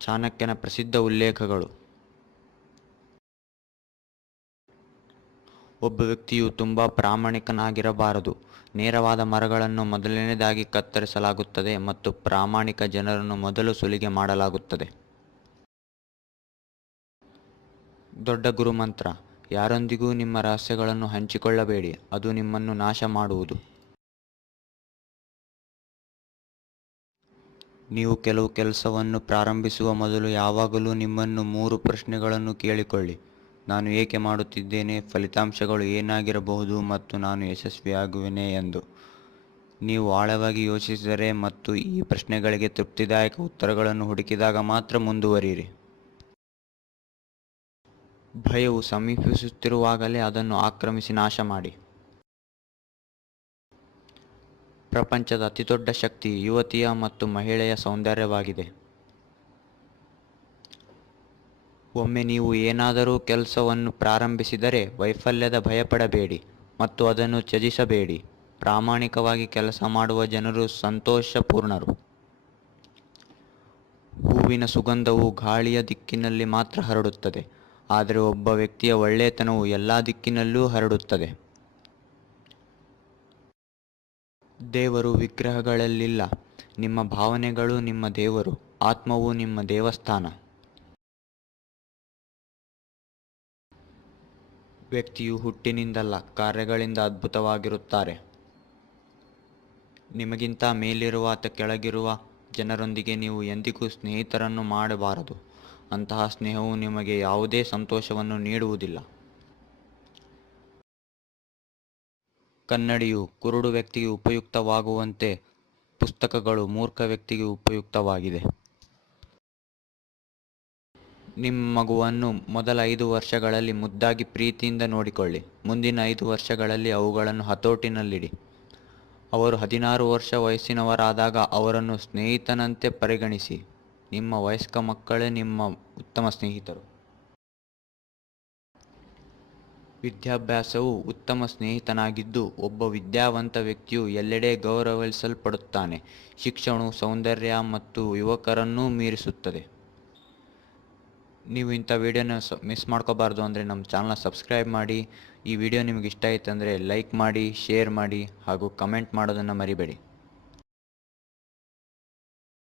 ಚಾಣಕ್ಯನ ಪ್ರಸಿದ್ಧ ಉಲ್ಲೇಖಗಳು. ಒಬ್ಬ ವ್ಯಕ್ತಿಯು ತುಂಬ ಪ್ರಾಮಾಣಿಕನಾಗಿರಬಾರದು. ನೇರವಾದ ಮರಗಳನ್ನು ಮೊದಲನೇದಾಗಿ ಕತ್ತರಿಸಲಾಗುತ್ತದೆ ಮತ್ತು ಪ್ರಾಮಾಣಿಕ ಜನರನ್ನು ಮೊದಲು ಸುಲಿಗೆ ಮಾಡಲಾಗುತ್ತದೆ. ದೊಡ್ಡ ಗುರುಮಂತ್ರ, ಯಾರೊಂದಿಗೂ ನಿಮ್ಮ ರಹಸ್ಯಗಳನ್ನು ಹಂಚಿಕೊಳ್ಳಬೇಡಿ, ಅದು ನಿಮ್ಮನ್ನು ನಾಶ ಮಾಡುವುದು. ನೀವು ಕೆಲವು ಕೆಲಸವನ್ನು ಪ್ರಾರಂಭಿಸುವ ಮೊದಲು ಯಾವಾಗಲೂ ನಿಮ್ಮನ್ನು ಮೂರು ಪ್ರಶ್ನೆಗಳನ್ನು ಕೇಳಿಕೊಳ್ಳಿ. ನಾನು ಏಕೆ ಮಾಡುತ್ತಿದ್ದೇನೆ? ಫಲಿತಾಂಶಗಳು ಏನಾಗಿರಬಹುದು ಮತ್ತು ನಾನು ಯಶಸ್ವಿಯಾಗುವೆನೇ ಎಂದು. ನೀವು ಆಳವಾಗಿ ಯೋಚಿಸಿದರೆ ಮತ್ತು ಈ ಪ್ರಶ್ನೆಗಳಿಗೆ ತೃಪ್ತಿದಾಯಕ ಉತ್ತರಗಳನ್ನು ಹುಡುಕಿದಾಗ ಮಾತ್ರ ಮುಂದುವರಿಯಿರಿ. ಭಯವು ಸಮೀಪಿಸುತ್ತಿರುವಾಗಲೇ ಅದನ್ನು ಆಕ್ರಮಿಸಿ ನಾಶ ಮಾಡಿ ಪ್ರಪಂಚದ ಅತಿದೊಡ್ಡ ಶಕ್ತಿ ಯುವತಿಯ ಮತ್ತು ಮಹಿಳೆಯ ಸೌಂದರ್ಯವಾಗಿದೆ. ಒಮ್ಮೆ ನೀವು ಏನಾದರೂ ಕೆಲಸವನ್ನು ಪ್ರಾರಂಭಿಸಿದರೆ ವೈಫಲ್ಯದ ಭಯಪಡಬೇಡಿ ಮತ್ತು ಅದನ್ನು ತ್ಯಜಿಸಬೇಡಿ. ಪ್ರಾಮಾಣಿಕವಾಗಿ ಕೆಲಸ ಮಾಡುವ ಜನರು ಸಂತೋಷಪೂರ್ಣರು. ಹೂವಿನ ಸುಗಂಧವು ಗಾಳಿಯ ದಿಕ್ಕಿನಲ್ಲಿ ಮಾತ್ರ ಹರಡುತ್ತದೆ, ಆದರೆ ಒಬ್ಬ ವ್ಯಕ್ತಿಯ ಒಳ್ಳೆಯತನವು ಎಲ್ಲ ದಿಕ್ಕಿನಲ್ಲೂ ಹರಡುತ್ತದೆ. ದೇವರು ವಿಗ್ರಹಗಳಲ್ಲಿಲ್ಲ. ನಿಮ್ಮ ಭಾವನೆಗಳು ನಿಮ್ಮ ದೇವರು, ಆತ್ಮವು ನಿಮ್ಮ ದೇವಸ್ಥಾನ. ವ್ಯಕ್ತಿಯು ಹುಟ್ಟಿನಿಂದಲ್ಲ, ಕಾರ್ಯಗಳಿಂದ ಅದ್ಭುತವಾಗಿರುತ್ತಾರೆ. ನಿಮಗಿಂತ ಮೇಲಿರುವ ಆತ ಕೆಳಗಿರುವ ಜನರೊಂದಿಗೆ ನೀವು ಎಂದಿಗೂ ಸ್ನೇಹಿತರನ್ನು ಮಾಡಬಾರದು. ಅಂತಹ ಸ್ನೇಹವು ನಿಮಗೆ ಯಾವುದೇ ಸಂತೋಷವನ್ನು ನೀಡುವುದಿಲ್ಲ. ಕನ್ನಡಿಯು ಕುರುಡು ವ್ಯಕ್ತಿಗೆ ಉಪಯುಕ್ತವಾಗುವಂತೆ ಪುಸ್ತಕಗಳು ಮೂರ್ಖ ವ್ಯಕ್ತಿಗೆ ಉಪಯುಕ್ತವಾಗಿದೆ. ನಿಮ್ಮ ಮಗುವನ್ನು ಮೊದಲ ಐದು ವರ್ಷಗಳಲ್ಲಿ ಮುದ್ದಾಗಿ ಪ್ರೀತಿಯಿಂದ ನೋಡಿಕೊಳ್ಳಿ. ಮುಂದಿನ ಐದು ವರ್ಷಗಳಲ್ಲಿ ಅವುಗಳನ್ನು ಹತೋಟಿನಲ್ಲಿಡಿ. ಅವರು ಹದಿನಾರು ವರ್ಷ ವಯಸ್ಸಿನವರಾದಾಗ ಅವರನ್ನು ಸ್ನೇಹಿತನಂತೆ ಪರಿಗಣಿಸಿ. ನಿಮ್ಮ ವಯಸ್ಕ ಮಕ್ಕಳೇ ನಿಮ್ಮ ಉತ್ತಮ ಸ್ನೇಹಿತರು. ವಿದ್ಯಾಭ್ಯಾಸವು ಉತ್ತಮ ಸ್ನೇಹಿತನಾಗಿದ್ದು, ಒಬ್ಬ ವಿದ್ಯಾವಂತ ವ್ಯಕ್ತಿಯು ಎಲ್ಲೆಡೆ ಗೌರವಿಸಲ್ಪಡುತ್ತಾನೆ. ಶಿಕ್ಷಣವು ಸೌಂದರ್ಯ ಮತ್ತು ಯುವಕರನ್ನೂ ಮೀರಿಸುತ್ತದೆ. ನೀವು ಇಂಥ ವಿಡಿಯೋನ ಮಿಸ್ ಮಾಡ್ಕೋಬಾರ್ದು ಅಂದರೆ ನಮ್ಮ ಚಾನಲ್ನ ಸಬ್ಸ್ಕ್ರೈಬ್ ಮಾಡಿ. ಈ ವಿಡಿಯೋ ನಿಮಗೆ ಇಷ್ಟ ಆಯಿತು ಅಂದರೆ ಲೈಕ್ ಮಾಡಿ, ಶೇರ್ ಮಾಡಿ ಹಾಗೂ ಕಮೆಂಟ್ ಮಾಡೋದನ್ನು ಮರಿಬೇಡಿ.